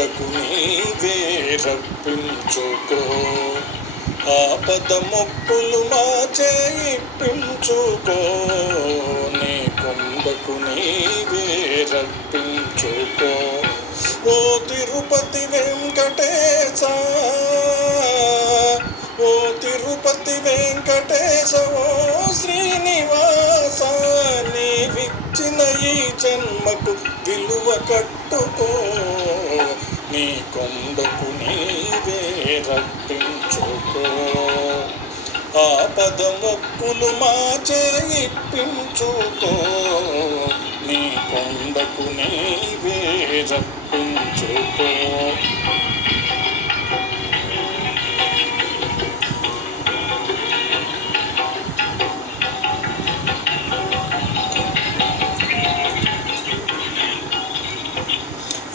కొండకు నీవే రప్పించుకో. ఆపద మొక్కులు మా చేయించుకో. నీ కొండకు నీవే రప్పించుకో. ఓ తిరుపతి వెంకటేశ, ఓ తిరుపతి వెంకటేశ, ఓ శ్రీనివాస, నీవిచ్చిన ఈ జన్మకు విలువ కట్టుకో. నీ కొండకు నీవే రప్పించుకో. ఆపద మొక్కులు మా చేయించుకో. నీ కొండకు నీవే రప్పించుకో.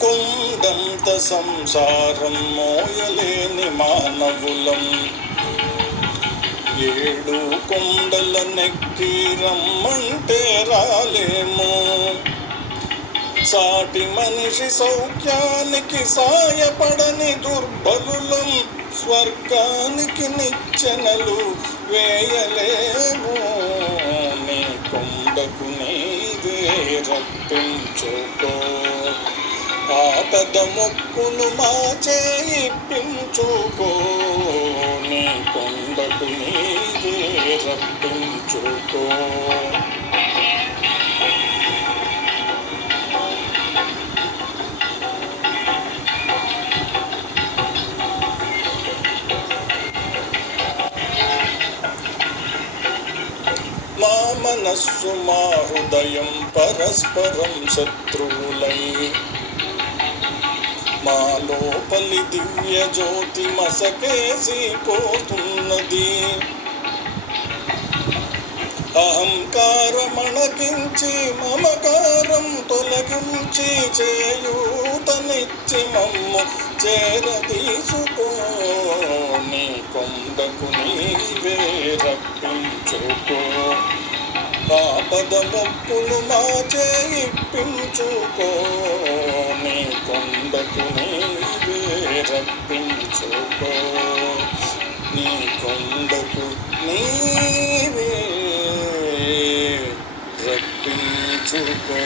కొండంత సంసారం మోయలేని మానవులం, ఏడు కొండల నెక్కి రమ్మంటే రాలేము. సాటి మనిషి సౌఖ్యానికి సాయపడని దుర్బలులం, స్వర్గానికి నిచ్చెనలు వేయలేము. నీ కొండకు నీవే రప్పించుకో. ఆపద మొక్కులు మా చేయించుకో. నీ కొండకు నీవే రప్పించుకో. మా మనస్సు మా హృదయం పరస్పరం శత్రువులై, మా లోపలి దివ్య జ్యోతి మసకేసి పోతున్నది. అహంకారమణకించి మమకారం తొలగించి చేయూతనిచ్చి మమ్ము చేరదీసుకో. నీ కొండకు నీవే రప్పించుకో. ఆపద మొక్కులు మా చేయించుకో. నీ కొండకు నీవే రప్పించుకో. నీ కొండకు నీవే రప్పించుకో.